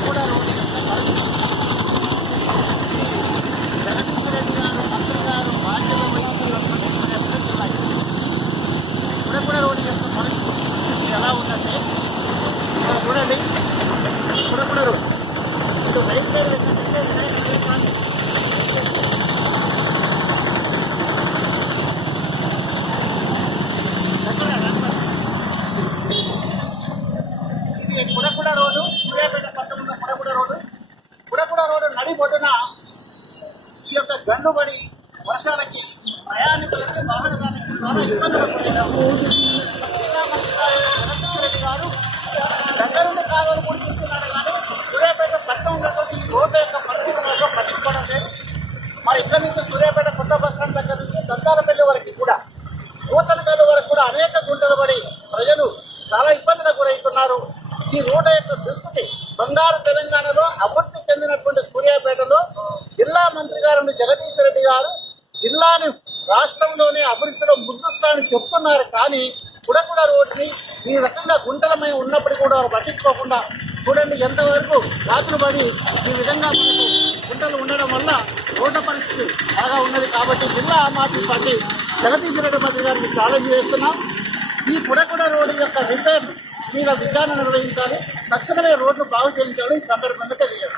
కూడా road బుడగూడ road Suryapet పట్టణంలో బుడగూడ road. బుడగూడ road నడిబొడ్డున ఈ యొక్క గండు పడి వర్షాలకి ప్రయాణికులకి చాలా ఇబ్బందులు పొందినాము గారు దగ్గరుండి కావాలని కూర్చున్నారు కానీ సూర్యాపేట పట్టణంలో ఈ రోడ్డు యొక్క పరిస్థితి మాత్రం పట్టించుకోవడం లేదు. మరి ఇక్కడి నుంచి సూర్యాపేట కొత్త బస్ స్టాండ్ దగ్గర నుంచి దంతాలపల్లి వరకు కూడా నూతనపల్లి వరకు కూడా అనేక గుంటలు పడి ప్రజలు చాలా ఇబ్బందులకు గురవుతున్నారు. ఈ రోడ్డు యొక్క దుస్థితి బంగారు తెలంగాణలో అభివృద్ధి చెందినటువంటి సూర్యాపేటలో జిల్లా మంత్రి గారు జగదీశ్వర రెడ్డి గారు జిల్లాని రాష్ట్రంలోనే అభివృద్ధిలో ముందుస్తానని చెప్తున్నారు. కానీ కుడకుడ రోడ్ని ఈ రకంగా గుంటలమై ఉన్నప్పటికీ కూడా వారు పట్టించుకోకుండా చూడండి ఎంతవరకు రాత్రి పడి ఈ విధంగా మనకు గుంటలు ఉండడం వల్ల రోడ్ల పరిస్థితి బాగా ఉన్నది. కాబట్టి జిల్లా ఆమ్ ఆద్మీ పార్టీ జగదీశ్వర రెడ్డి మంత్రి గారికి ఛాలెంజ్ చేస్తున్నాం. ఈ కుడకుడ రోడ్డు యొక్క రిపేర్ మీద విచారణ నిర్వహించాలి. తక్షణమే రోడ్లు బాగు చేయించాలి ఈ సందర్భంగా తెలియదు